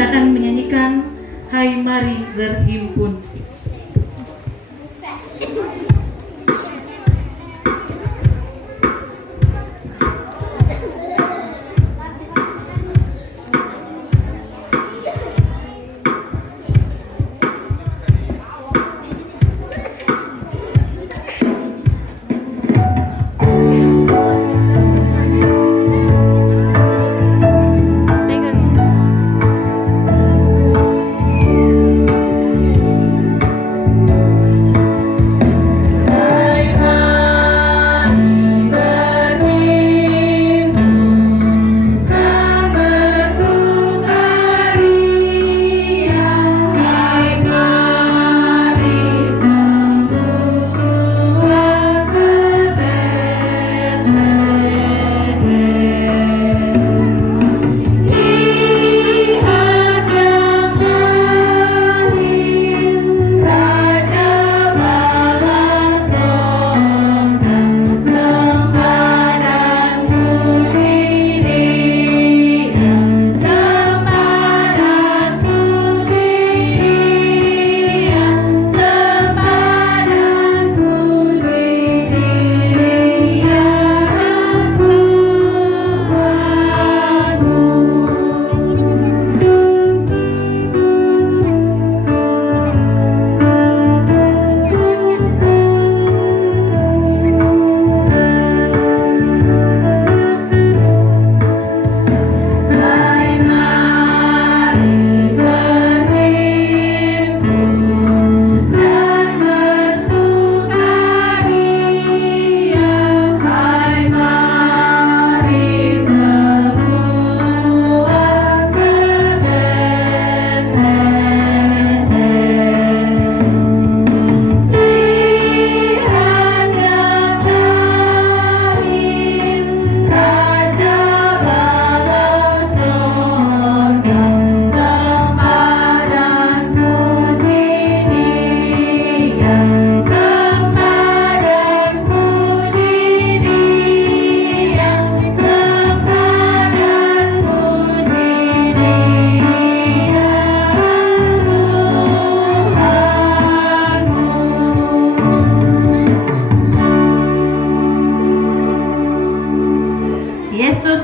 Kita akan menyanyikan Hai Mari Berhimpun.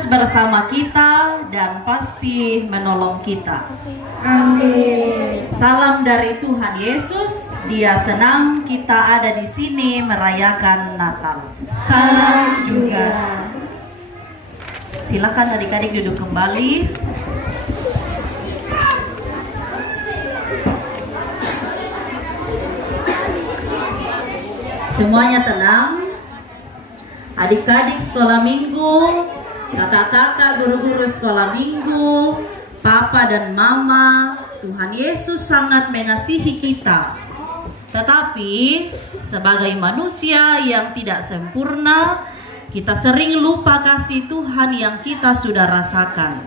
Bersama kita dan pasti menolong kita. Amin. Salam dari Tuhan Yesus. Dia senang kita ada di sini merayakan Natal. Salam juga. Silakan adik-adik duduk kembali. Semuanya tenang. Adik-adik sekolah minggu, kakak-kakak, guru-guru sekolah minggu, papa dan mama, Tuhan Yesus sangat mengasihi kita. Tetapi sebagai manusia yang tidak sempurna, kita sering lupa kasih Tuhan yang kita sudah rasakan.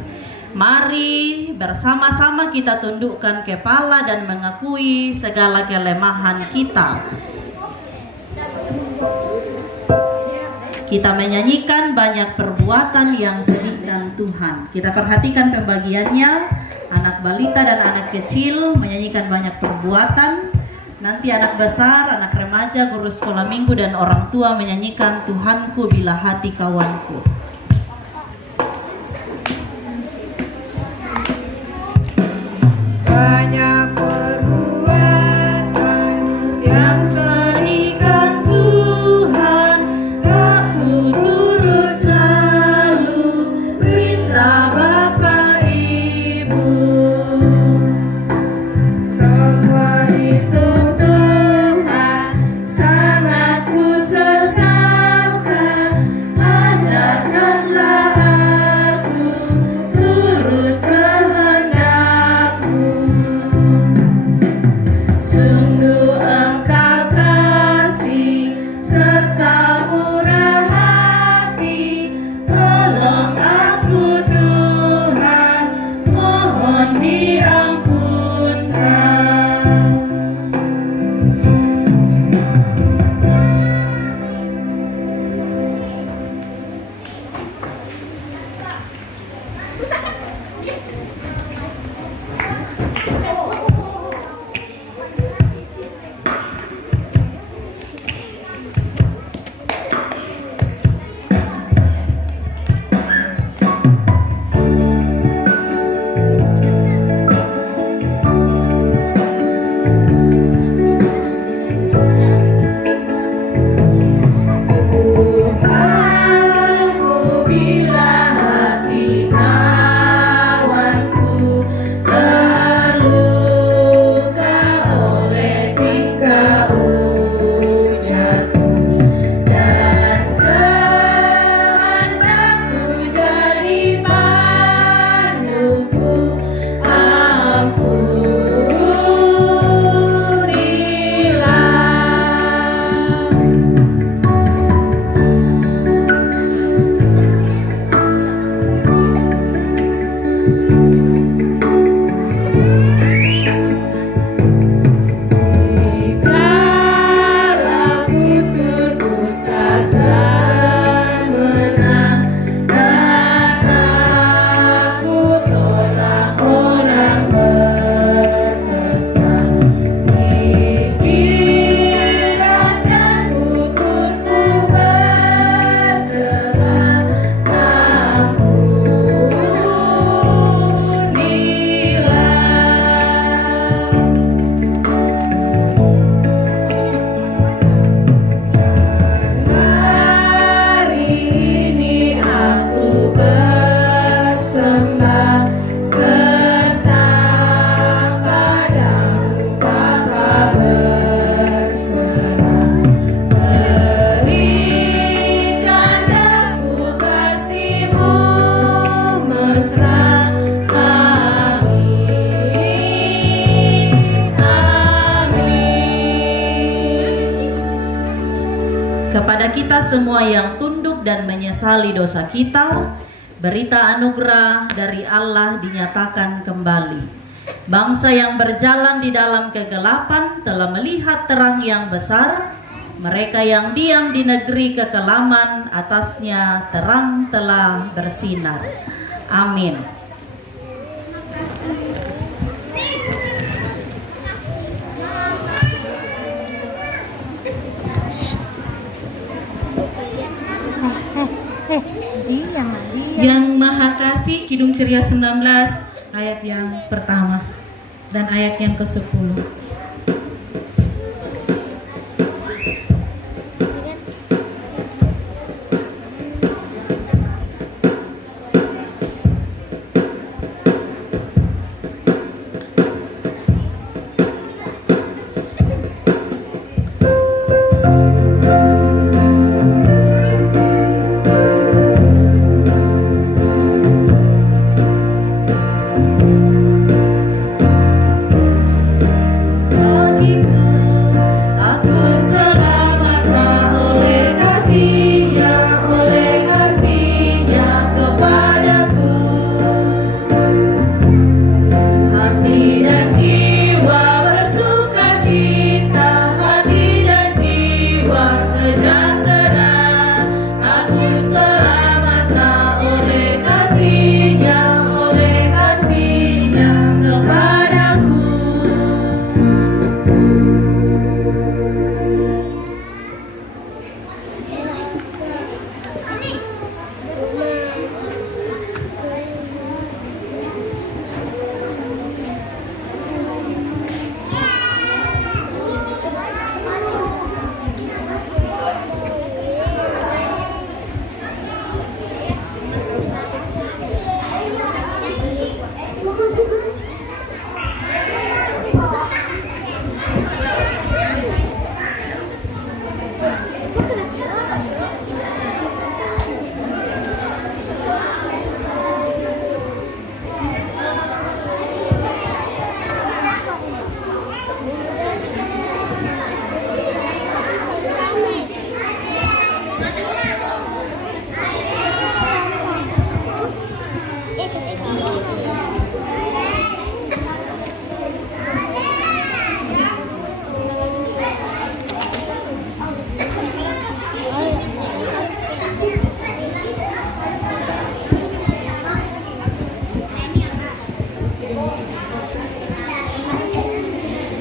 Mari bersama-sama kita tundukkan kepala dan mengakui segala kelemahan kita. Kita menyanyikan banyak perbuatan yang sedihkan Tuhan. Kita perhatikan pembagiannya. Anak balita dan anak kecil menyanyikan banyak perbuatan. Nanti anak besar, anak remaja, guru sekolah minggu dan orang tua menyanyikan Tuhanku bila hati kawanku. Banyak perbuatan yang sedihkan Tuhan, tak kuturut selalu perintah Bapa Ibu. Semua itu Tuhan sangat ku sesalkan, ajarkan semua yang tunduk dan menyesali dosa kita, berita anugerah dari Allah dinyatakan kembali. Bangsa yang berjalan di dalam kegelapan telah melihat terang yang besar. Mereka yang diam di negeri kekelaman, atasnya terang telah bersinar. Amin. Yang Maha Kasih, Kidung Ceria 19 ayat yang pertama dan ayat yang ke-10.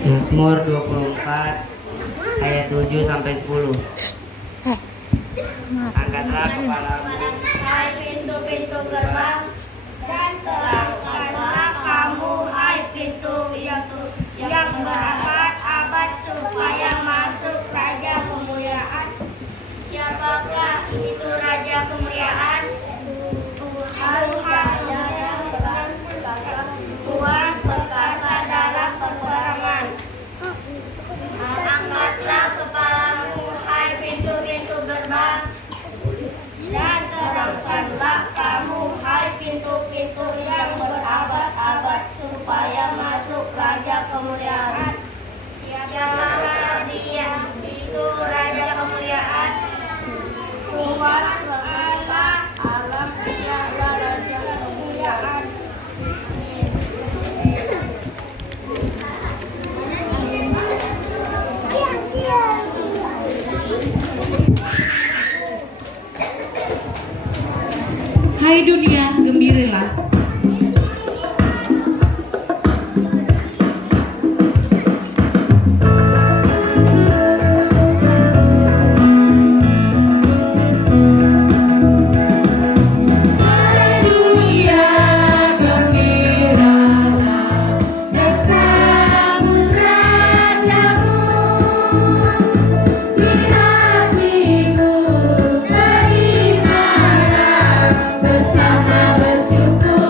Mazmur 24 ayat 7 sampai 10. Angkatlah kepalamu, hai pintu-pintu gerbang, dan terangkanlah kamu, hai pintu yang berabad-abad, supaya masuk Raja Kemuliaan. Siapakah itu Raja Kemuliaan? Tuhan yang kuat perkasa dalam peperangan. Angkatlah kepalamu, hai pintu-pintu gerbang, dan terangkanlah kamu, hai pintu-pintu yang berabad-abad, supaya masuk Raja Kemuliaan. Siapakah dia itu Raja Kemuliaan? Tuhan semesta alam, tiada Raja Kemuliaan. Hai dunia, gembiralah. Bersama bersyukur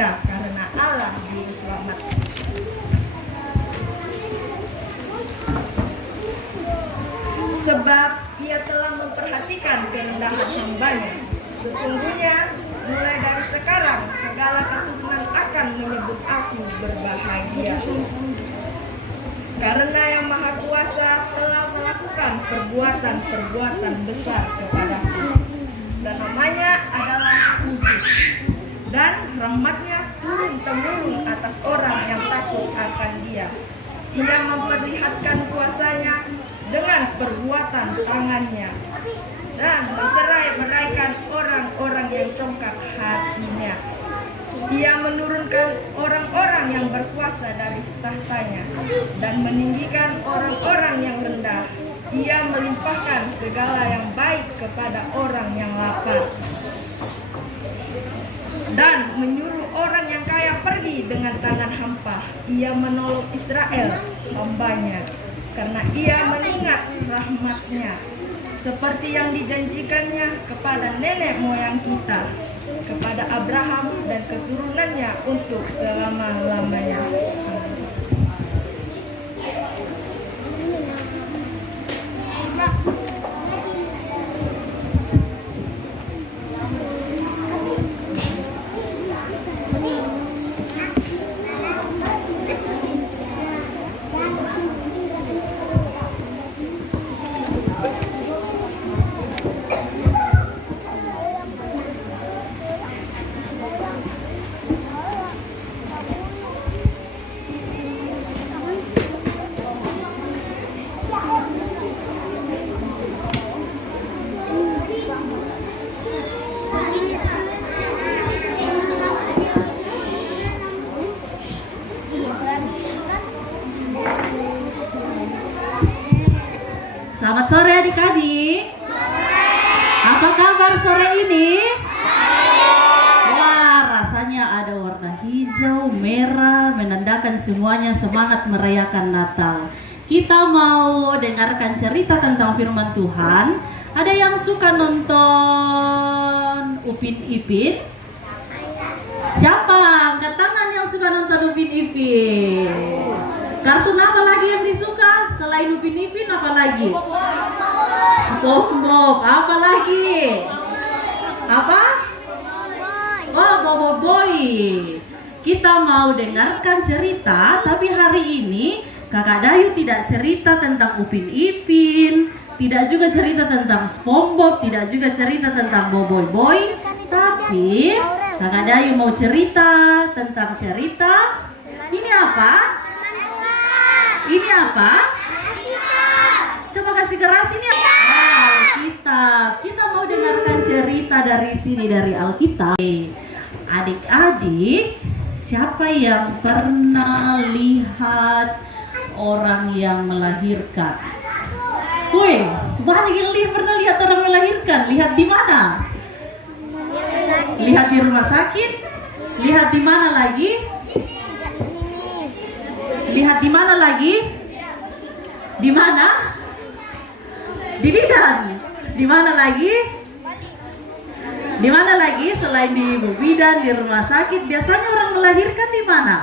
gembira karena Allah juru selamat. Sebab ia telah memperhatikan kerendahan hambanya. Sesungguhnya mulai dari sekarang segala keturunan akan menyebut aku berbahagia. Karena yang Maha Kuasa telah melakukan perbuatan-perbuatan besar kepadaku. Dan namanya adalah kudus. Dan rahmatnya turun-temurun atas orang yang takut akan dia. Ia memperlihatkan kuasanya dengan perbuatan tangannya. Dan mencerai-beraikan orang-orang yang congkak hatinya. Ia menurunkan orang-orang yang berkuasa dari tahtanya dan meninggikan orang-orang yang rendah. Ia melimpahkan segala yang baik kepada orang yang lapar dan menyuruh orang yang kaya pergi dengan tangan hampa. Ia menolong Israel, hambanya, karena ia mengingat rahmatnya seperti yang dijanjikannya kepada nenek moyang kita, kepada Abraham dan keturunannya untuk selama-lamanya. Selamat sore adik-adik. Apa kabar sore ini? Wah, rasanya ada warna hijau, merah, menandakan semuanya semangat merayakan Natal. Kita mau dengarkan cerita tentang firman Tuhan. Ada yang suka nonton Upin Ipin? Siapa? Angkat tangan yang suka nonton Upin Ipin. Kartun apa lagi yang disuka? Selain Upin Ipin apa lagi? SpongeBob. Apa lagi? Apa? Oh, Bobo Boy. Kita mau dengarkan cerita, tapi hari ini Kakak Dayu tidak cerita tentang Upin Ipin, tidak juga cerita tentang SpongeBob, tidak juga cerita tentang Bobo Boy, tapi Kakak Dayu mau cerita tentang cerita. Ini apa? Ini apa? Coba kasih keras, ini apa? Alkitab. Kita mau dengarkan cerita dari sini, dari Alkitab. Adik-adik, siapa yang pernah lihat orang yang melahirkan? Wih, banyak yang pernah lihat orang melahirkan. Lihat di mana? Lihat di rumah sakit? Lihat di mana lagi? Lihat di mana lagi? Di mana? Di bidan. Di mana lagi? Di mana lagi selain di bidan, di rumah sakit? Biasanya orang melahirkan di mana?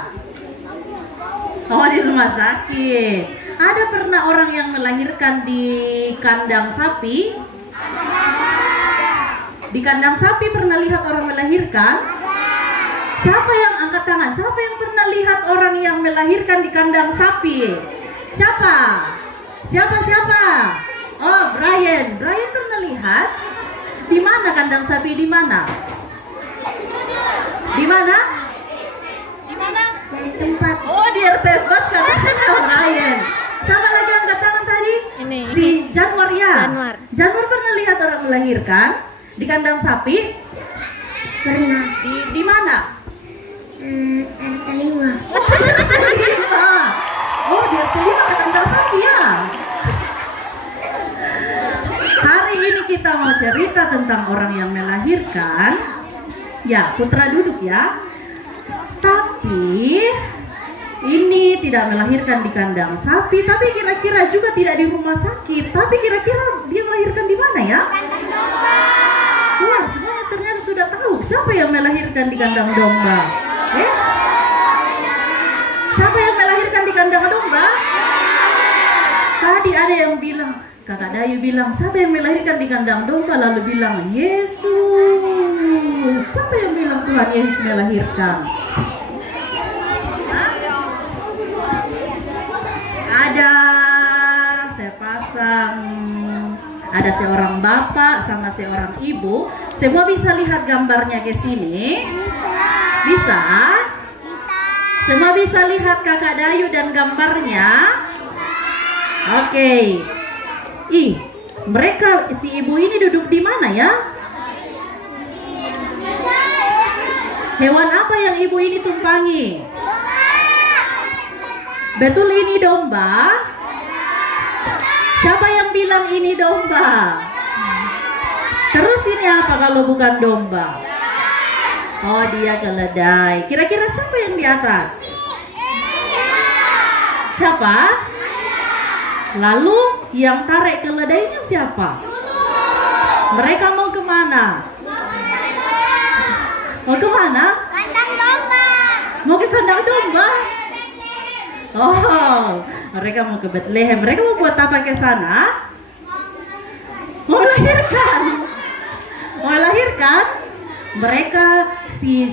Oh, di rumah sakit. Ada pernah orang yang melahirkan di kandang sapi? Di kandang sapi pernah lihat orang melahirkan? Siapa yang angkat tangan? Siapa yang pernah lihat orang yang melahirkan di kandang sapi? Siapa? Siapa? Oh, Brian. Brian pernah lihat? Di mana kandang sapi? Di mana? Di mana? Di mana? Dari tempat. Oh, di RT 4 katanya Brian. Sama lagi angkat tangan tadi? Ini. Si Januar ya? Januar. Januar pernah lihat orang melahirkan di kandang sapi? Pernah. Di mana? RT 5. Oh, dia terima kandang sapi ya. Hari ini kita mau cerita tentang orang yang melahirkan. Ya, Putra duduk ya. Tapi ini tidak melahirkan di kandang sapi, tapi kira-kira juga tidak di rumah sakit. Tapi kira-kira dia melahirkan di mana ya? Wah, semuanya ternyata sudah tahu siapa yang melahirkan di kandang domba. Eh? Siapa yang melahirkan di kandang domba? Tadi ada yang bilang, Kakak Dayu bilang, siapa yang melahirkan di kandang domba? Lalu bilang, Yesus. Siapa yang bilang Tuhan Yesus melahirkan? Hah? Ada, saya pasang. Ada seorang bapak sama seorang ibu. Semua bisa lihat gambarnya ke sini? Bisa? Semua bisa lihat Kakak Dayu dan gambarnya? Oke. Mereka, si ibu ini duduk di mana ya? Hewan apa yang ibu ini tumpangi? Betul ini domba? Siapa yang bilang ini domba? Terus ini apa kalau bukan domba? Oh, dia keledai. Kira-kira siapa yang di atas? Siapa? Lalu yang tarik keledainya siapa? Mereka mau kemana? Mau kemana? Kandang domba. Mau ke kandang domba? Oh, mereka mau ke Bethlehem. Mereka mau buat apa ke sana? Mau melahirkan. Mau melahirkan? Mereka si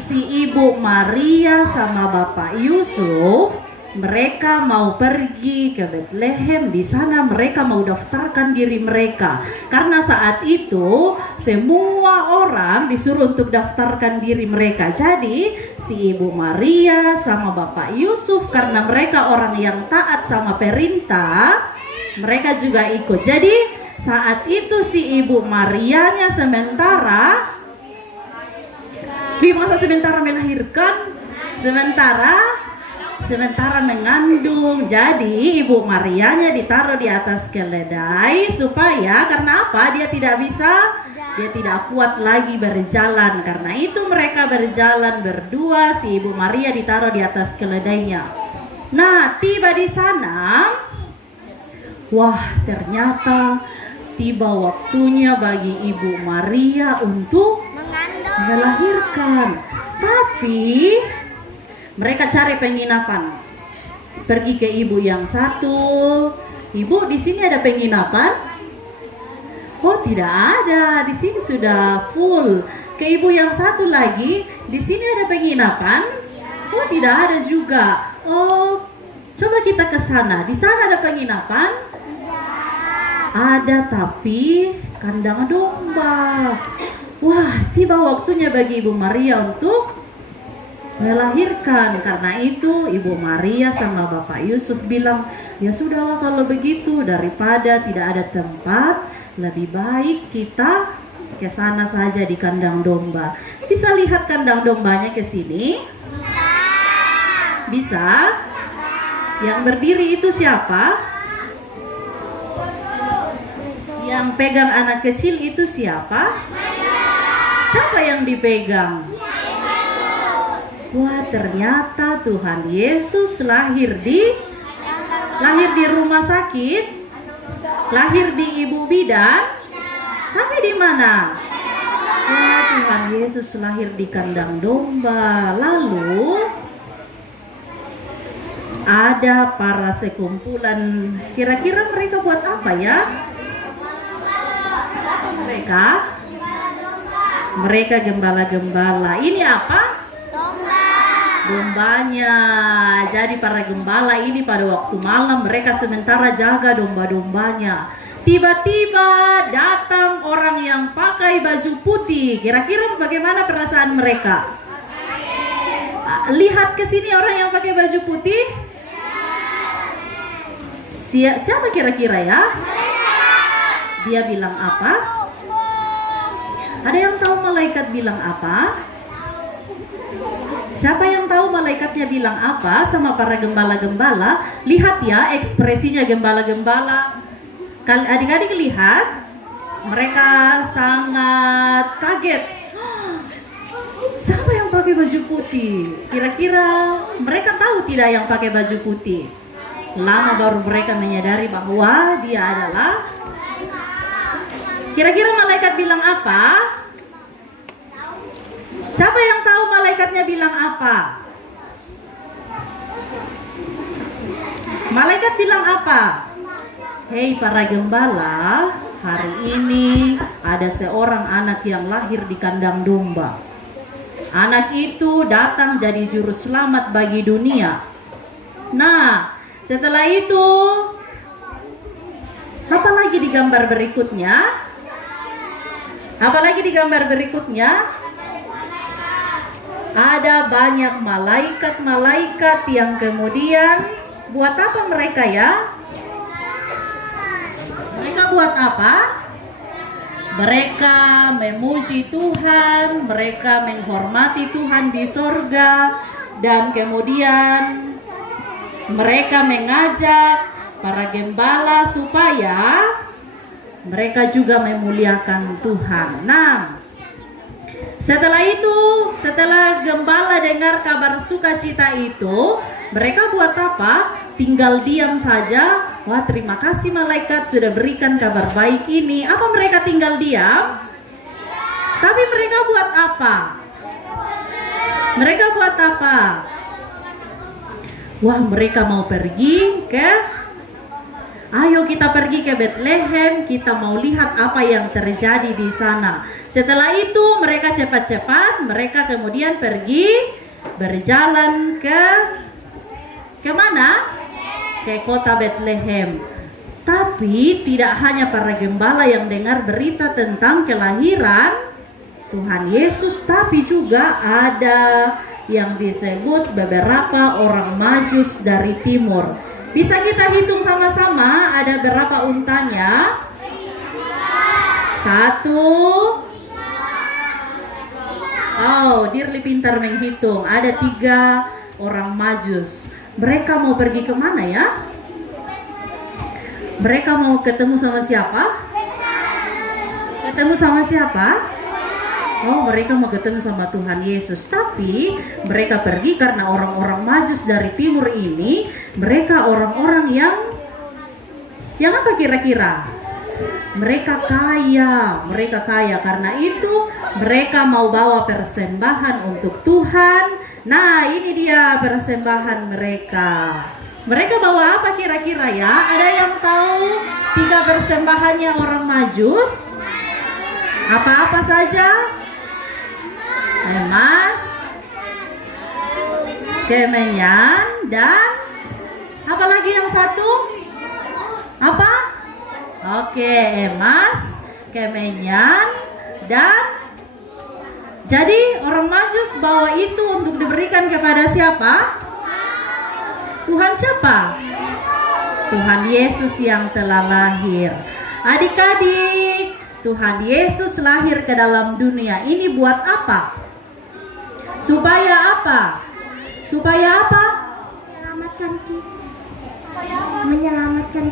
ibu Maria sama bapak Yusuf, mereka mau pergi ke Bethlehem. Di sana mereka mau daftarkan diri mereka. Karena saat itu semua orang disuruh untuk daftarkan diri mereka. Jadi si ibu Maria sama bapak Yusuf, karena mereka orang yang taat sama perintah, mereka juga ikut. Jadi saat itu si ibu Marianya sementara melahirkan, sementara mengandung. Jadi ibu Marianya ditaruh di atas keledai supaya, karena apa? Dia tidak kuat lagi berjalan. Karena itu mereka berjalan berdua, si ibu Maria ditaruh di atas keledainya. Nah, tiba di sana, wah, ternyata tiba waktunya bagi ibu Maria untuk melahirkan. Tapi mereka cari penginapan. Pergi ke ibu yang satu. Ibu, di sini ada penginapan? Oh, tidak ada. Di sini sudah full. Ke ibu yang satu lagi, di sini ada penginapan? Oh, tidak ada juga. Oh, coba kita ke sana. Di sana ada penginapan? Ada, tapi kandang domba. Wah, tiba waktunya bagi ibu Maria untuk melahirkan. Karena itu ibu Maria sama bapak Yusuf bilang, ya sudahlah kalau begitu, daripada tidak ada tempat, lebih baik kita ke sana saja di kandang domba. Bisa lihat kandang dombanya ke sini? Bisa? Yang berdiri itu siapa? Yang pegang anak kecil itu siapa? Siapa yang dipegang? Wah, ternyata Tuhan Yesus lahir di rumah sakit, lahir di ibu bidan, tapi di mana? Wah, Tuhan Yesus lahir di kandang domba. Lalu ada para sekumpulan. Kira-kira mereka buat apa ya? Mereka gembala-gembala. Ini apa? Dombanya. Jadi para gembala ini pada waktu malam mereka sementara jaga domba-dombanya. Tiba-tiba datang orang yang pakai baju putih. Kira-kira bagaimana perasaan mereka? Lihat ke sini orang yang pakai baju putih. Siapa kira-kira ya? Dia bilang apa? Ada yang tahu malaikat bilang apa? Siapa yang tahu malaikatnya bilang apa sama para gembala-gembala? Lihat ya ekspresinya gembala-gembala. Adik-adik lihat, mereka sangat kaget. Siapa yang pakai baju putih? Kira-kira mereka tahu tidak yang pakai baju putih? Lama baru mereka menyadari bahwa dia adalah. Kira-kira malaikat bilang apa? Siapa yang tahu malaikatnya bilang apa? Malaikat bilang apa? Hei para gembala, hari ini ada seorang anak yang lahir di kandang domba. Anak itu datang jadi juru selamat bagi dunia. Nah, setelah itu, apa lagi di gambar berikutnya? Apa lagi di gambar berikutnya? Ada banyak malaikat-malaikat yang kemudian buat apa mereka ya? Mereka buat apa? Mereka memuji Tuhan, mereka menghormati Tuhan di sorga, dan kemudian mereka mengajak para gembala supaya mereka juga memuliakan Tuhan. Nah, setelah itu, setelah gembala dengar kabar sukacita itu, mereka buat apa? Tinggal diam saja. Wah, terima kasih malaikat sudah berikan kabar baik ini. Apa mereka tinggal diam? Tapi mereka buat apa? Mereka buat apa? Wah, mereka mau pergi ke, ayo kita pergi ke Bethlehem, kita mau lihat apa yang terjadi di sana. Setelah itu mereka cepat-cepat, mereka kemudian pergi berjalan ke mana? Ke kota Bethlehem. Tapi tidak hanya para gembala yang dengar berita tentang kelahiran Tuhan Yesus, tapi juga ada yang disebut beberapa orang Majus dari timur. Bisa kita hitung sama-sama, ada berapa untanya? 1. Oh, Dirli pintar menghitung. Ada 3 orang Majus. Mereka mau pergi kemana ya? Mereka mau ketemu sama siapa? Ketemu sama siapa? Oh, mereka mau ketemu sama Tuhan Yesus. Tapi mereka pergi karena orang-orang Majus dari timur ini, mereka orang-orang yang apa kira-kira? Mereka kaya. Karena itu mereka mau bawa persembahan untuk Tuhan. Nah, ini dia persembahan mereka. Mereka bawa apa kira-kira ya? Ada yang tahu 3 persembahannya orang Majus? Apa-apa saja? Emas, kemenyan, dan apa lagi yang satu? Apa? Oke, emas, kemenyan, dan jadi orang Majus bawa itu untuk diberikan kepada siapa? Tuhan siapa? Tuhan Yesus yang telah lahir. Adik-adik, Tuhan Yesus lahir ke dalam dunia ini buat apa? Supaya apa? Supaya apa? Menyelamatkan kita. Menyelamatkan.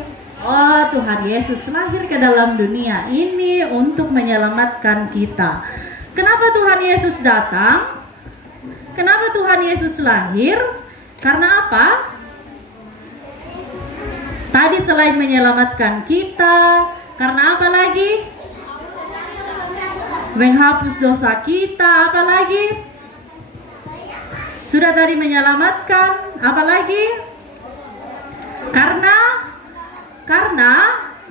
Oh, Tuhan Yesus lahir ke dalam dunia ini untuk menyelamatkan kita. Kenapa Tuhan Yesus datang? Kenapa Tuhan Yesus lahir? Karena apa? Tadi selain menyelamatkan kita, karena apa lagi? Menghapus dosa kita, apa lagi? Sudah tadi menyelamatkan, apa lagi? Karena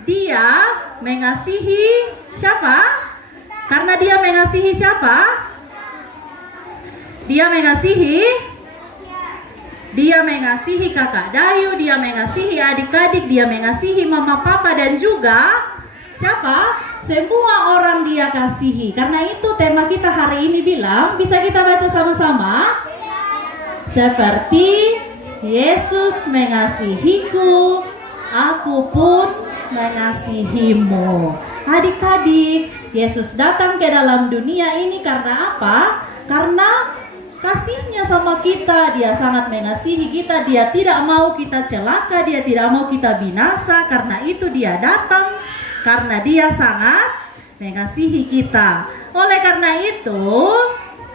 dia mengasihi siapa? Karena dia mengasihi siapa? Dia mengasihi kakak Dayu, dia mengasihi adik-adik, dia mengasihi mama papa, dan juga siapa? Semua orang dia kasihi. Karena itu tema kita hari ini bilang, bisa kita baca sama-sama? Seperti Yesus mengasihiku, aku pun mengasihimu. Adik-adik, Yesus datang ke dalam dunia ini karena apa? Karena kasihnya sama kita. Dia sangat mengasihi kita. Dia tidak mau kita celaka, dia tidak mau kita binasa. Karena itu dia datang, karena dia sangat mengasihi kita. Oleh karena itu,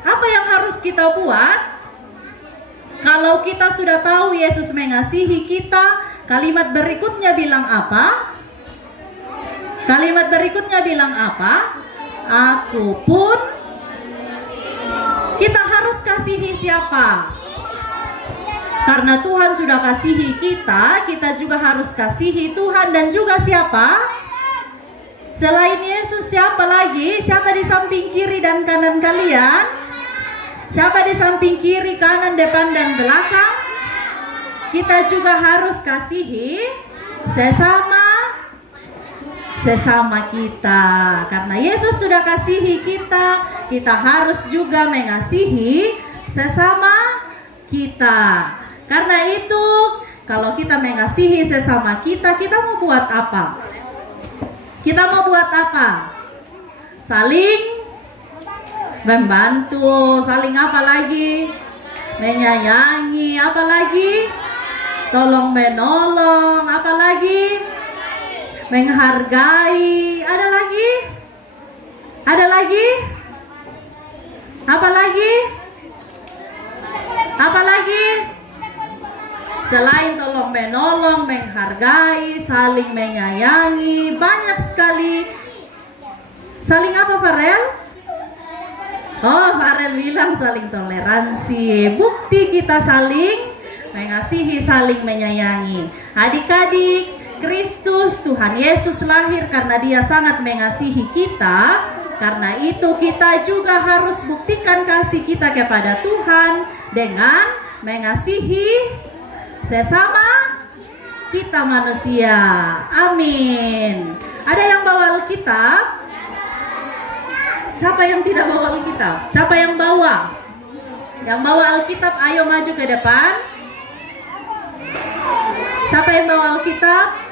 apa yang harus kita buat? Kalau kita sudah tahu Yesus mengasihi kita, kalimat berikutnya bilang apa? Kalimat berikutnya bilang apa? Aku pun. Kita harus kasihi siapa? Karena Tuhan sudah kasihi kita, kita juga harus kasihi Tuhan dan juga siapa? Selain Yesus, siapa lagi? Siapa di samping kiri dan kanan kalian? Siapa di samping kiri, kanan, depan, dan belakang? Kita juga harus kasihi sesama kita. Karena Yesus sudah kasihi kita, kita harus juga mengasihi sesama kita. Karena itu, kalau kita mengasihi sesama kita, kita mau buat apa? Kita mau buat apa? Saling membantu, saling apa lagi? Menyayangi, apa lagi? Tolong menolong, apa lagi? Menghargai, ada lagi? Ada lagi? Apa lagi? Apa lagi? Selain tolong menolong, menghargai, saling menyayangi, banyak sekali. Saling apa, Farel? Oh, Farel bilang saling toleransi. Bukti kita saling mengasihi, saling menyayangi. Adik-adik, Kristus, Tuhan Yesus lahir karena Dia sangat mengasihi kita. Karena itu kita juga harus buktikan kasih kita kepada Tuhan dengan mengasihi sesama kita manusia. Amin. Ada yang bawa Alkitab? Siapa yang tidak bawa Alkitab? Siapa yang bawa? Yang bawa Alkitab ayo maju ke depan. Siapa yang bawa Alkitab?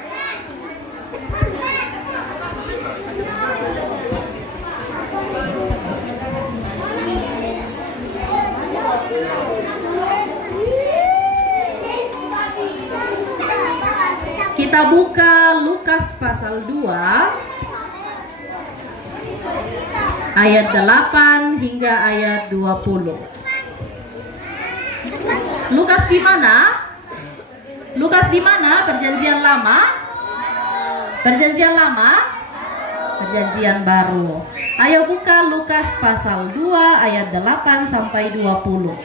Kita buka Lukas pasal 2 ayat 8 hingga ayat 20. Lukas di mana? Lukas di mana? Perjanjian lama? Perjanjian lama? Perjanjian baru. Ayo buka Lukas pasal 2 ayat 8 sampai 20.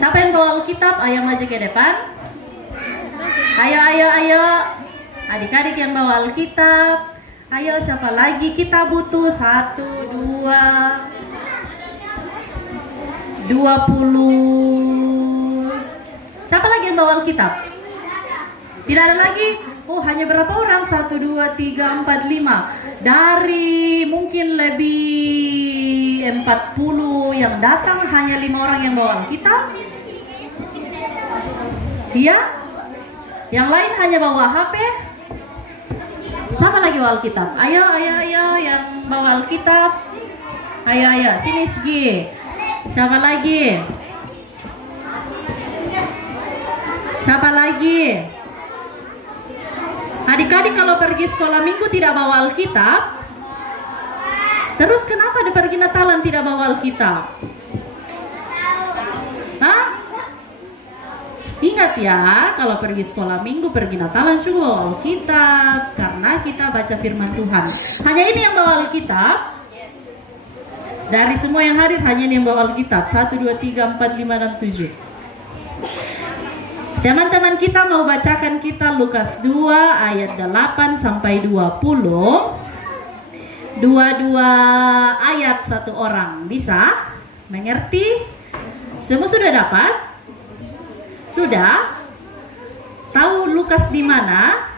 Siapa yang bawa Alkitab? Ayo maju ke depan. Ayo. Adik-adik yang bawa Alkitab. Ayo, siapa lagi? Kita butuh 1, 2, 20. Siapa lagi yang bawa Alkitab? Tidak ada lagi? Oh, hanya berapa orang? 1, 2, 3, 4, 5. Dari mungkin lebih 40 yang datang, hanya 5 orang yang bawa Alkitab. Iya? Yang lain hanya bawa HP. Siapa lagi bawa Alkitab? Ayo yang bawa Alkitab. Ayo, sini Segi. Siapa lagi? Siapa lagi? Adik-adik kalau pergi sekolah minggu tidak bawa Alkitab, terus kenapa di pergi Natalan tidak bawa Alkitab? Hah? Ingat ya, kalau pergi sekolah minggu, pergi Natalan juga bawa Alkitab, karena kita baca firman Tuhan. Hanya ini yang bawa Alkitab. Dari semua yang hadir, hanya ini yang bawa Alkitab. 1, 2, 3, 4, 5, 6, 7. Teman-teman kita mau bacakan kita Lukas 2 ayat 8 sampai 20. Dua ayat satu orang. Bisa? Mengerti? Semua sudah dapat? Sudah? Tahu Lukas di mana?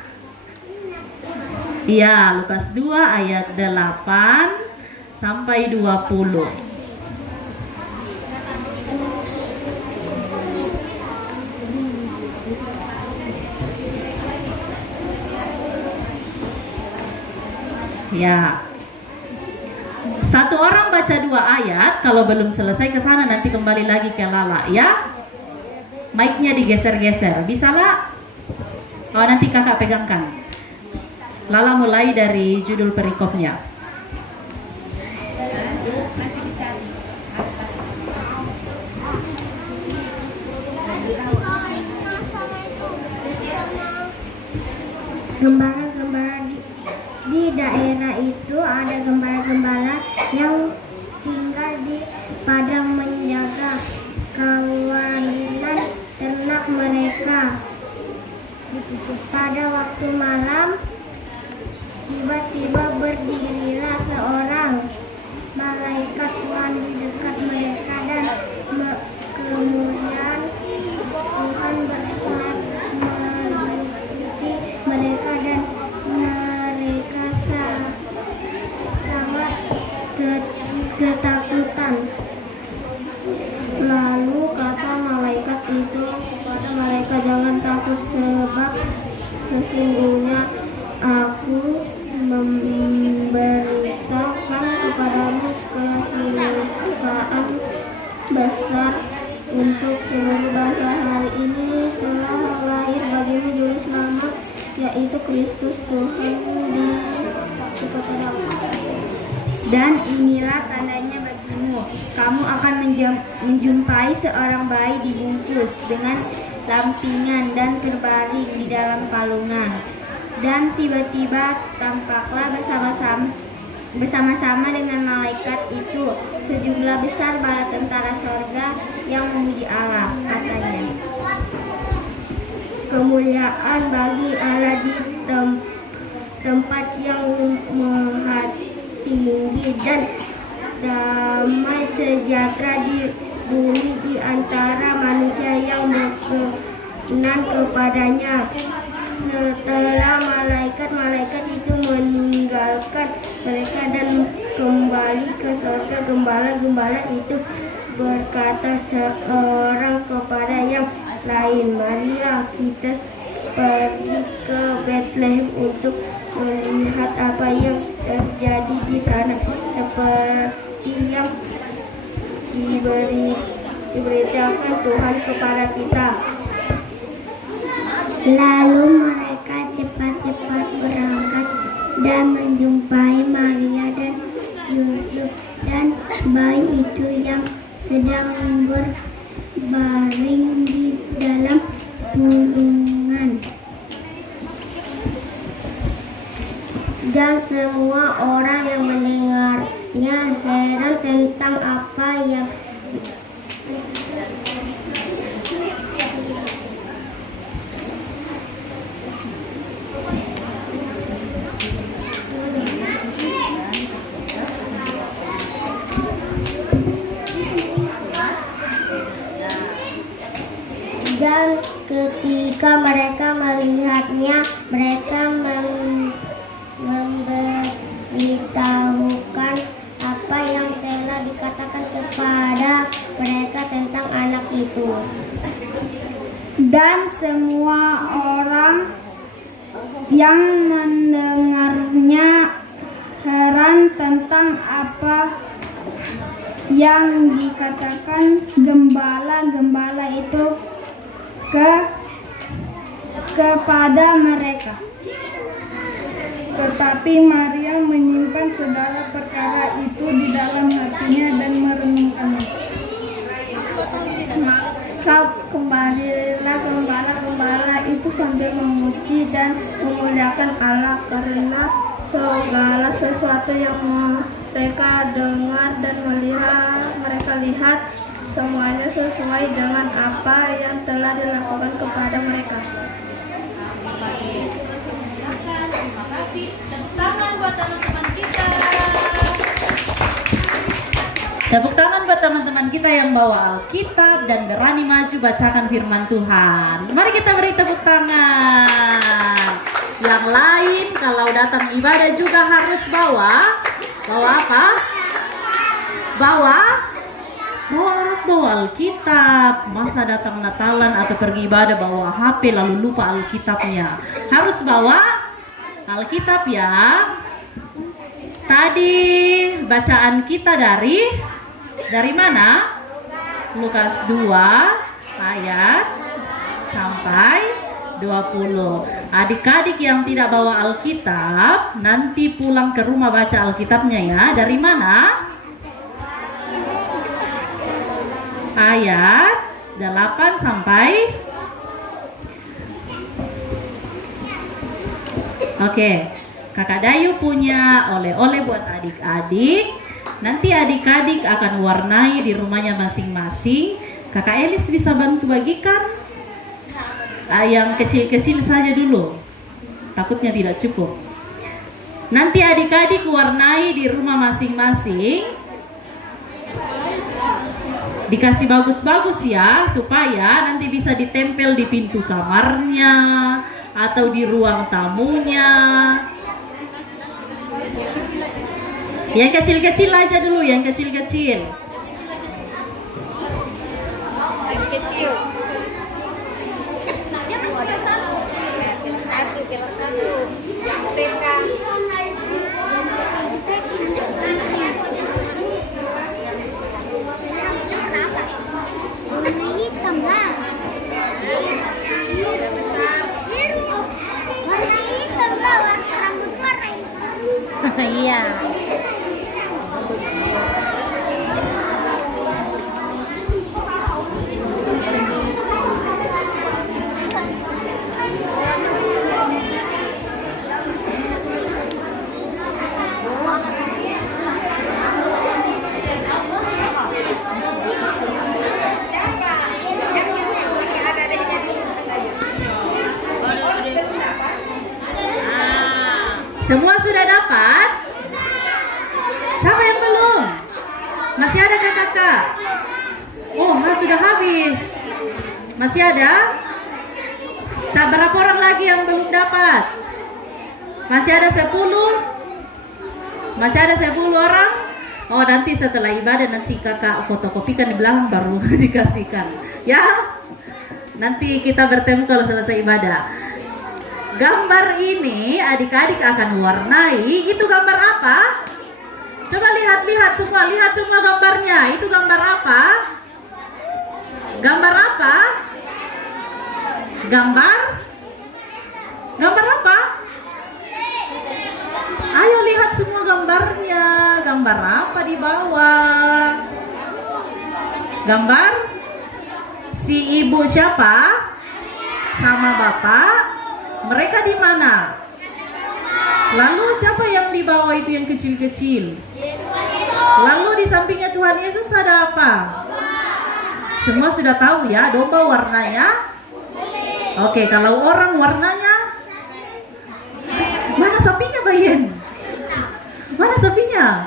Iya, Lukas 2 ayat 8 sampai 20. Ya. Satu orang baca 2 ayat, kalau belum selesai ke sana nanti kembali lagi ke Lala ya. Mic-nya digeser-geser. Bisa lah? Oh, nanti kakak pegangkan. Lala mulai dari judul perikopnya. Gembala-gembala di daerah itu ada gembala-gembala yang tinggal di padang besar untuk seluruh bangsa. Hari ini telah lahir bagimu juru selamat, yaitu Kristus Tuhan di kota Daud. Dan inilah tandanya bagimu, kamu akan menjumpai seorang bayi dibungkus dengan lampingan dan terbaring di dalam palungan. Dan tiba-tiba tampaklah bersama-sama dengan malaikat itu sejumlah besar bala tentara sorga yang memuji Allah, katanya, kemuliaan bagi Allah di tempat yang maha tinggi, dan damai sejahtera di bumi di antara manusia yang berkenan kepadanya. Setelah malaikat-malaikat itu meninggalkan mereka dan kembali ke surga, gembala-gembala itu berkata seorang kepada yang lain, marilah kita pergi ke Bethlehem untuk melihat apa yang terjadi di sana, seperti yang diberitakan Tuhan kepada kita. Lalu mereka cepat-cepat berangkat dan menjumpai Maria dan Yusuf dan bayi itu yang sedang berbaring di dalam pulungan. Dan semua orang yang mendengarnya heran tentang apa yang dan ketika mereka melihatnya, mereka memberitahukan apa yang telah dikatakan kepada mereka tentang anak itu. Dan semua orang yang mendengarnya heran tentang apa yang dikatakan gembala-gembala itu kepada mereka. Tetapi Maria menyimpan segala perkara itu di dalam hatinya dan merenungkannya. Kembalilah gembala-gembala itu sambil memuji dan memuliakan Allah karena segala sesuatu yang mereka dengar dan mereka lihat semuanya sesuai dengan apa yang telah dilakukan kepada mereka. Terima kasih. Tepuk tangan buat teman-teman kita. Tepuk tangan buat teman-teman kita yang bawa Alkitab dan berani maju bacakan firman Tuhan. Mari kita beri tepuk tangan. Yang lain kalau datang ibadah juga harus bawa apa? Harus bawa Alkitab. Masa datang Natalan atau pergi ibadah bawa HP lalu lupa Alkitabnya. Harus bawa Alkitab ya. Tadi bacaan kita dari mana? Lukas 2 ayat sampai 20. Adik-adik yang tidak bawa Alkitab nanti pulang ke rumah baca Alkitabnya ya. Dari mana? Ayat 8 sampai Oke, Kakak Dayu punya oleh-oleh buat adik-adik. Nanti adik-adik akan warnai di rumahnya masing-masing. Kakak Elis bisa bantu bagikan? Yang kecil-kecil saja dulu. Takutnya tidak cukup. Nanti adik-adik warnai di rumah masing-masing. Dikasih bagus-bagus ya, supaya nanti bisa ditempel di pintu kamarnya atau di ruang tamunya. Yang kecil-kecil aja dulu, yang kecil-kecil. Yang kecil. Kelas 1. Yang TK. Iya. Semua sudah dapat? Siapa yang belum? Masih ada kakak-kakak? Oh, sudah habis. Masih ada? Berapa orang lagi yang belum dapat? Masih ada 10? Masih ada 10 orang? Oh, nanti setelah ibadah nanti kakak fotokopikan di belakang baru dikasihkan. Ya? Nanti kita bertemu kalau selesai ibadah. Gambar ini adik-adik akan warnai. Itu gambar apa? Coba lihat semua gambarnya. Itu gambar apa? Gambar apa? Gambar apa? Ayo lihat semua gambarnya. Gambar apa di bawah? Gambar si ibu siapa? Sama bapak. Mereka di mana? Lalu siapa yang di bawah itu yang kecil-kecil? Lalu di sampingnya Tuhan Yesus ada apa? Semua sudah tahu ya, domba warnanya? Oke, kalau orang warnanya? Mana sapinya, Bayen? Mana sapinya?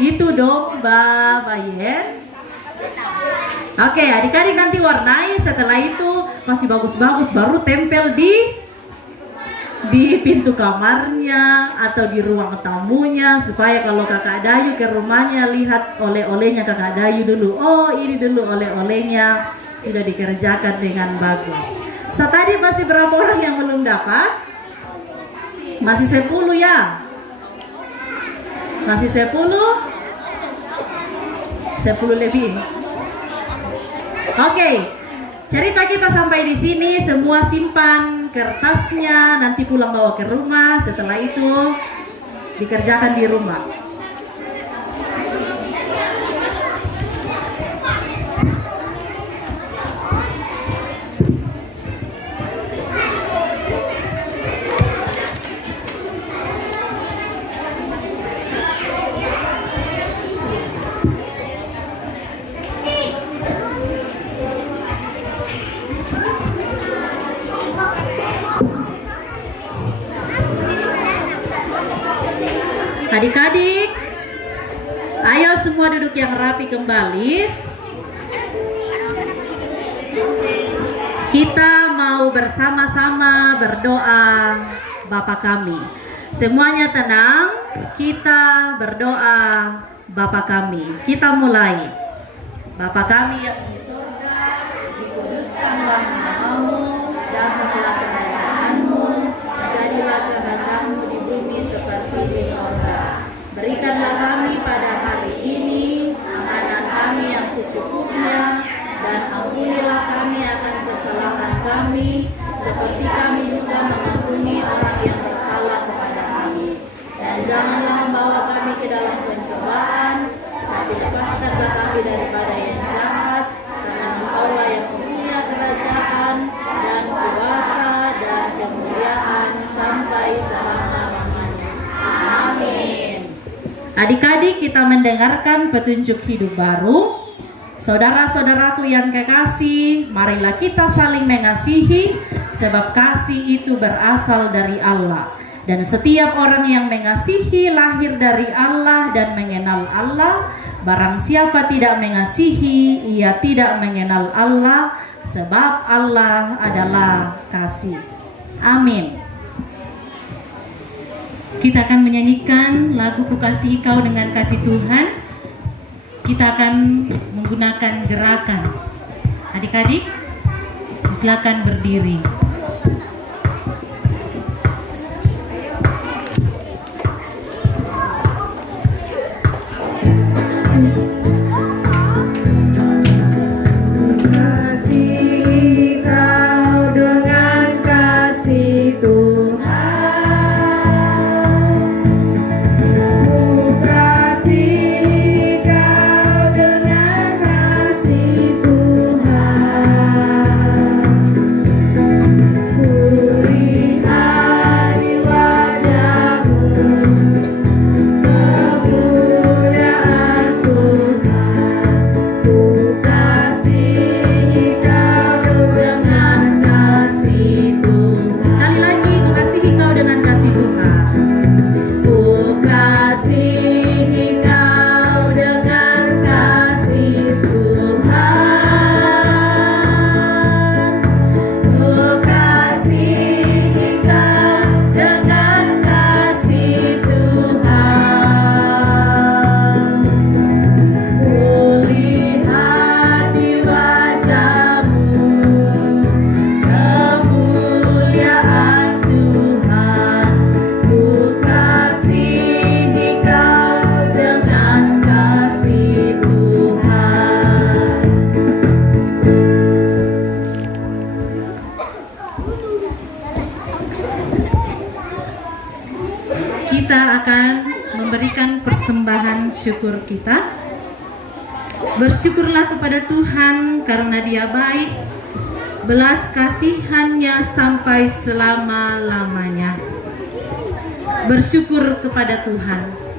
Itu domba, Bayen. Oke, adik-adik nanti warnai. Setelah itu masih bagus-bagus baru tempel di pintu kamarnya atau di ruang tamunya, supaya kalau kakak Dayu ke rumahnya lihat oleh-olehnya kakak Dayu dulu. Oh, ini dulu oleh-olehnya sudah dikerjakan dengan bagus. Tadi masih berapa orang yang belum dapat? Masih 10 ya? Masih 10? 10 lebih. Oke. Cerita kita sampai di sini, semua simpan kertasnya, nanti pulang bawa ke rumah, setelah itu dikerjakan di rumah. Adik-adik, ayo semua duduk yang rapi kembali. Kita mau bersama-sama berdoa Bapa kami. Semuanya tenang, kita berdoa Bapa kami. Kita mulai. Bapa kami yang di surga, dikuduskanlah namamu, datanglah kerajaanmu, jadilah kehendakmu di bumi seperti di surga. Berikanlah kami pada hari ini makanan kami yang secukupnya, dan ampunilah kami akan kesalahan kami, seperti kami juga mengampuni orang yang bersalah kepada kami. Dan janganlah membawa kami ke dalam pencobaan, tapi lepaskanlah kami daripada yang jahat, karena Engkaulah yang punya kerajaan dan kuasa dan kemuliaan sampai selama-lamanya. Amin. Adik-adik, kita mendengarkan petunjuk hidup baru. Saudara-saudaraku yang kekasih, marilah kita saling mengasihi, sebab kasih itu berasal dari Allah. Dan setiap orang yang mengasihi lahir dari Allah dan mengenal Allah. Barang siapa tidak mengasihi, ia tidak mengenal Allah, sebab Allah adalah kasih. Amin. Kita akan menyanyikan lagu Ku Kasihi Kau dengan kasih Tuhan. Kita akan menggunakan gerakan. Adik-adik, silakan berdiri. Ku persembahan syukur kita. Bersyukurlah kepada Tuhan karena Dia baik, belas kasihan-Nya sampai selama-lamanya. Bersyukur kepada Tuhan.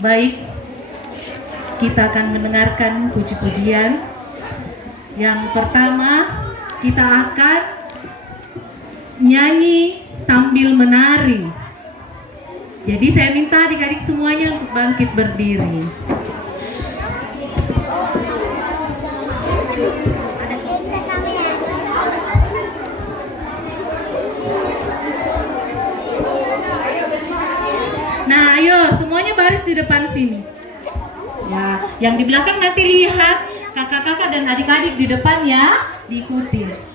Baik, kita akan mendengarkan puji-pujian. Yang pertama, kita akan nyanyi sambil menari. Jadi saya minta adik-adik semuanya untuk bangkit berdiri. Nah, ayo semuanya baris di depan sini. Ya, yang di belakang nanti lihat kakak-kakak dan adik-adik di depan ya, diikuti.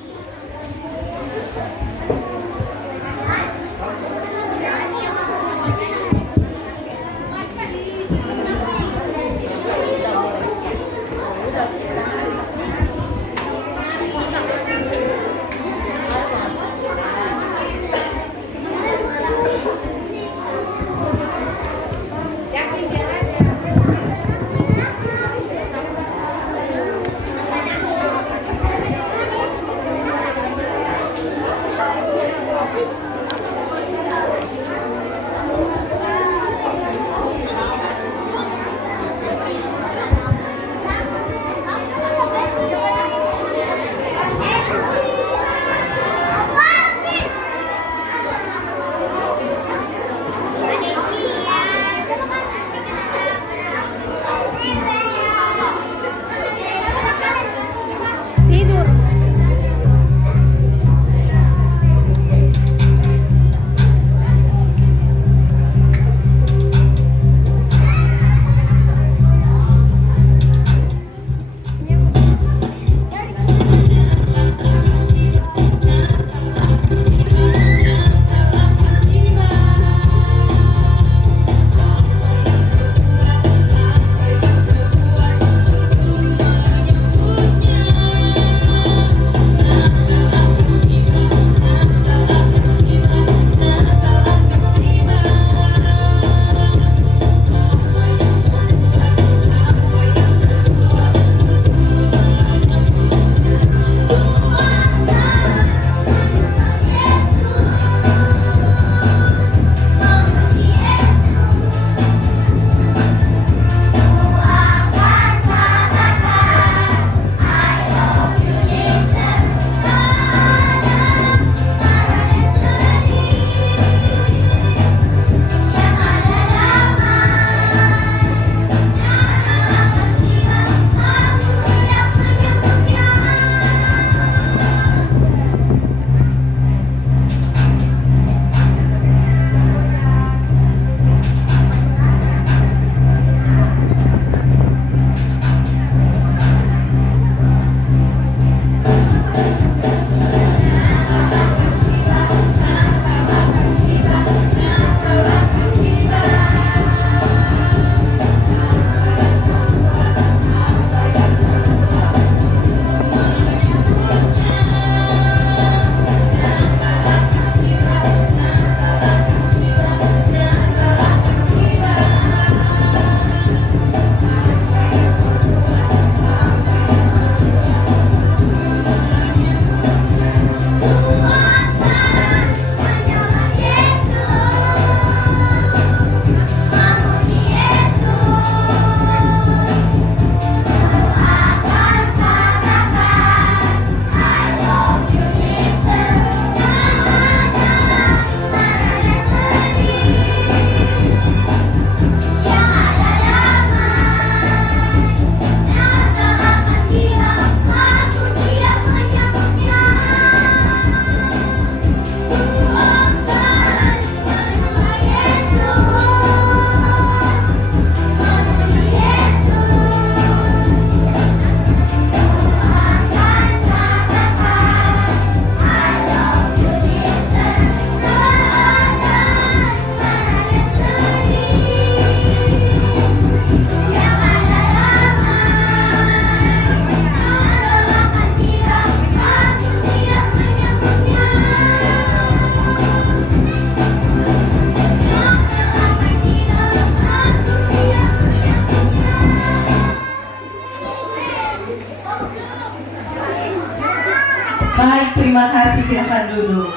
Baik, terima kasih. Silakan duduk.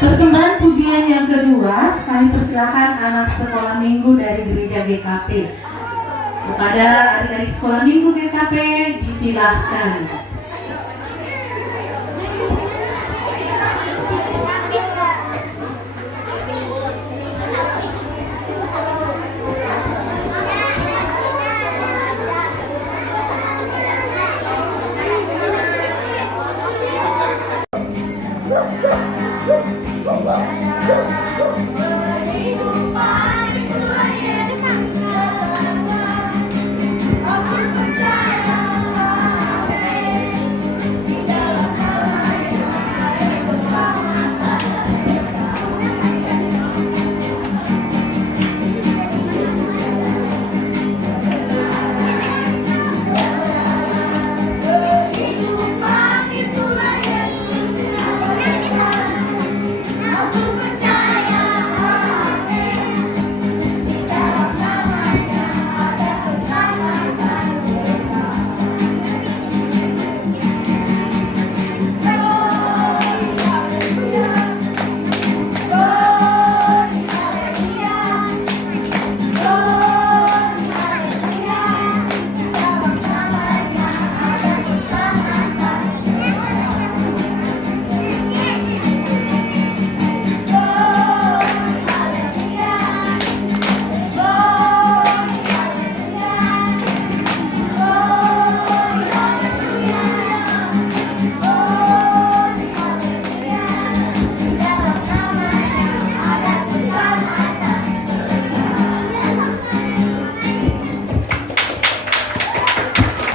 Persembahan pujian yang kedua, kami persilakan anak sekolah minggu dari gereja GKP. Kepada adik-adik sekolah minggu GKP, disilahkan.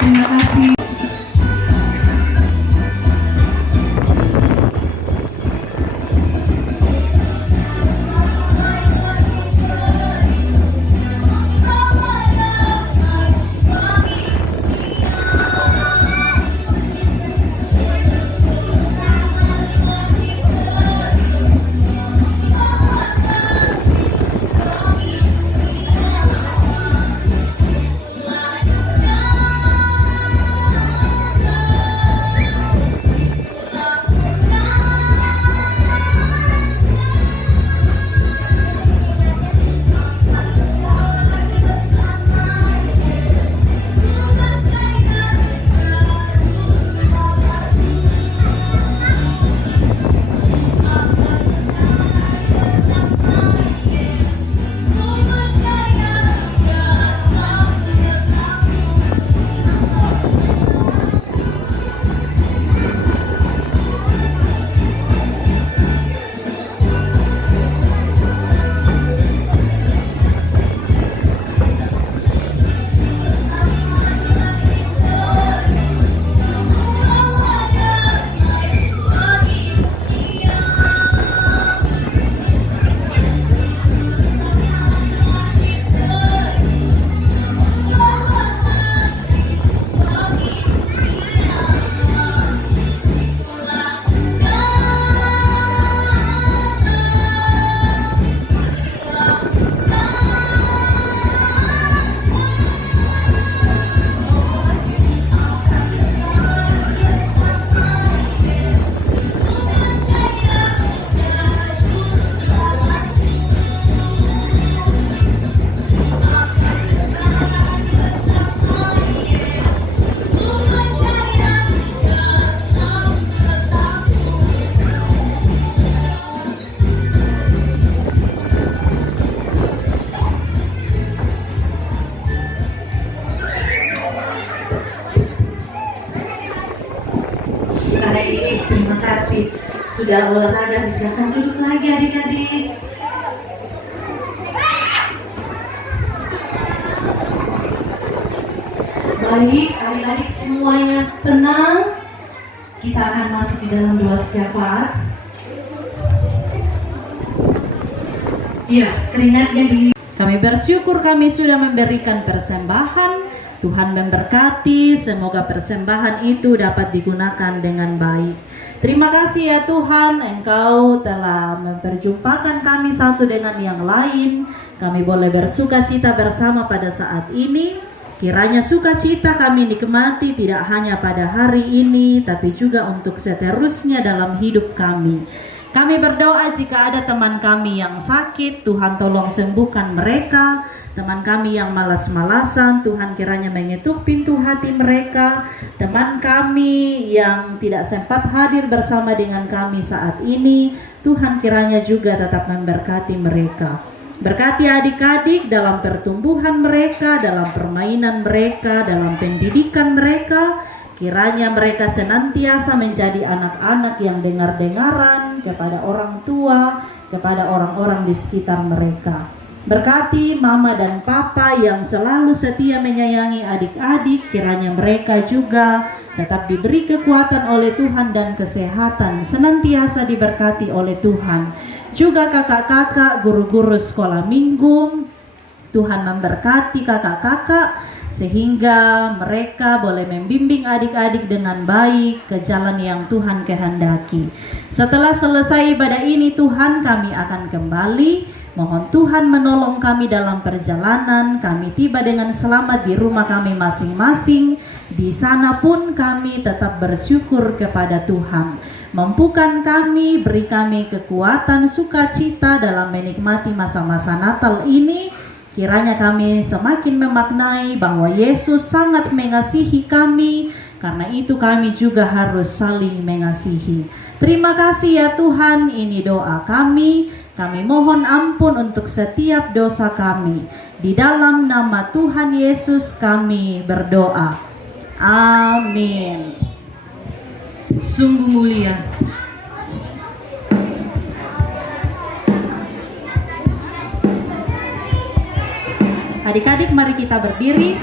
Terima kasih. Baik, terima kasih. Sudah olahraga, silakan duduk lagi adik-adik. Baik, adik-adik semuanya tenang. Kita akan masuk di dalam doa syafaat. Ya, keringatnya di. Kami bersyukur kami sudah memberikan persembahan. Tuhan memberkati, semoga persembahan itu dapat digunakan dengan baik. Terima kasih ya Tuhan, Engkau telah memperjumpakan kami satu dengan yang lain. Kami boleh bersuka cita bersama pada saat ini. Kiranya sukacita kami nikmati tidak hanya pada hari ini, tapi juga untuk seterusnya dalam hidup kami. Kami berdoa jika ada teman kami yang sakit, Tuhan tolong sembuhkan mereka. Teman kami yang malas-malasan, Tuhan kiranya mengetuk pintu hati mereka. Teman kami yang tidak sempat hadir bersama dengan kami saat ini, Tuhan kiranya juga tetap memberkati mereka. Berkati adik-adik dalam pertumbuhan mereka, dalam permainan mereka, dalam pendidikan mereka. Kiranya mereka senantiasa menjadi anak-anak yang dengar-dengaran kepada orang tua, kepada orang-orang di sekitar mereka. Berkati mama dan papa yang selalu setia menyayangi adik-adik. Kiranya mereka juga tetap diberi kekuatan oleh Tuhan dan kesehatan, senantiasa diberkati oleh Tuhan. Juga kakak-kakak, guru-guru sekolah minggu, Tuhan memberkati kakak-kakak sehingga mereka boleh membimbing adik-adik dengan baik ke jalan yang Tuhan kehendaki. Setelah selesai ibadah ini, Tuhan, kami akan kembali. Mohon Tuhan menolong kami dalam perjalanan. Kami tiba dengan selamat di rumah kami masing-masing. Di sana pun kami tetap bersyukur kepada Tuhan. Mampukan kami, beri kami kekuatan, sukacita dalam menikmati masa-masa Natal ini. Kiranya kami semakin memaknai bahwa Yesus sangat mengasihi kami. Karena itu kami juga harus saling mengasihi. Terima kasih ya Tuhan, ini doa kami. Kami mohon ampun untuk setiap dosa kami. Di dalam nama Tuhan Yesus kami berdoa. Amin. Sungguh mulia. Adik-adik, mari kita berdiri.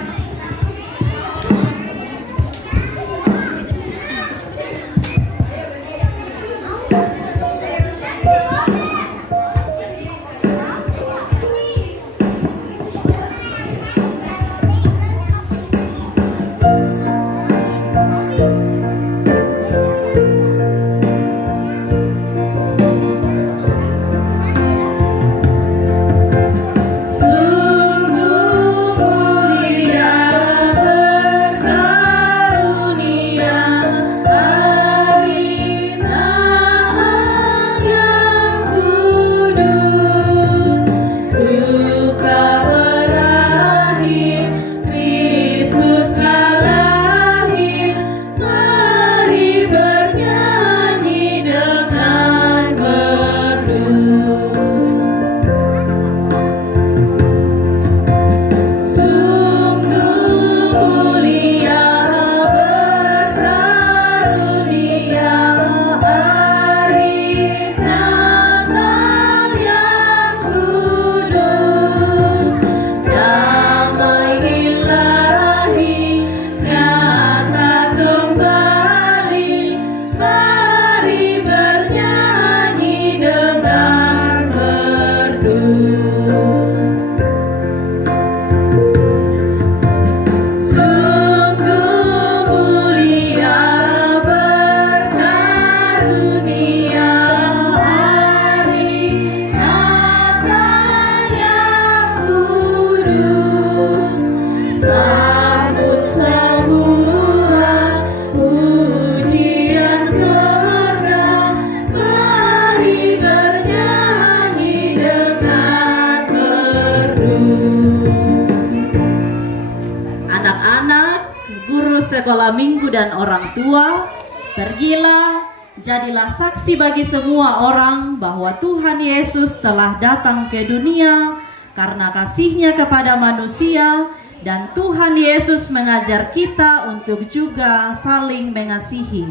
sekolah minggu dan orang tua, pergilah, jadilah saksi bagi semua orang bahwa Tuhan Yesus telah datang ke dunia karena kasih-Nya kepada manusia, dan Tuhan Yesus mengajar kita untuk juga saling mengasihi.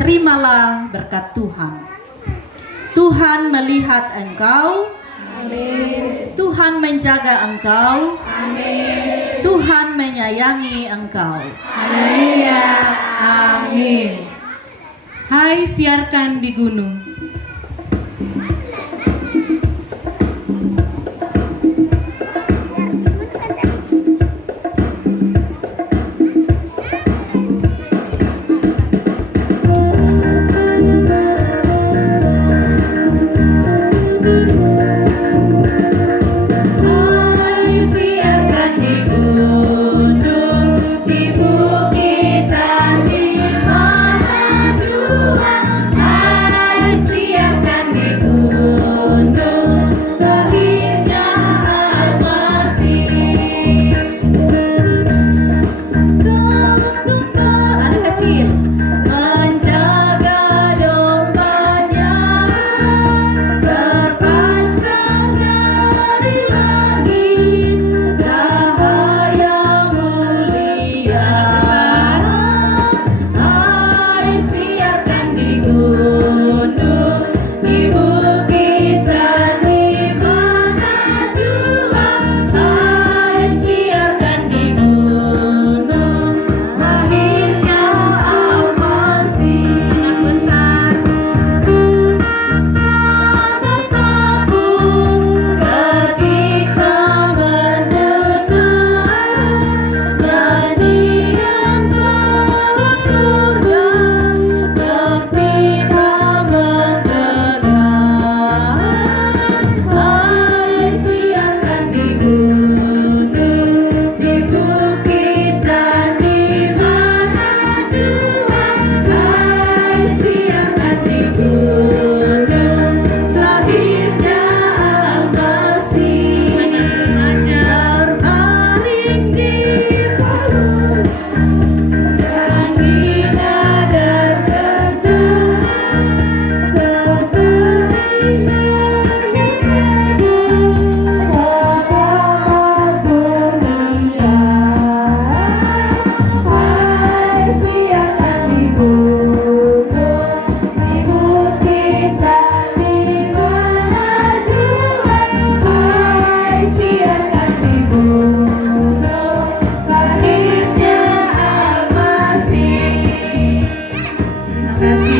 Terimalah berkat Tuhan. Tuhan melihat engkau. Amin. Tuhan menjaga engkau. Amin. Tuhan menyayangi engkau. Haleluya. Amin. Hai siarkan di gunung. Hai siarkan di gunung. kasih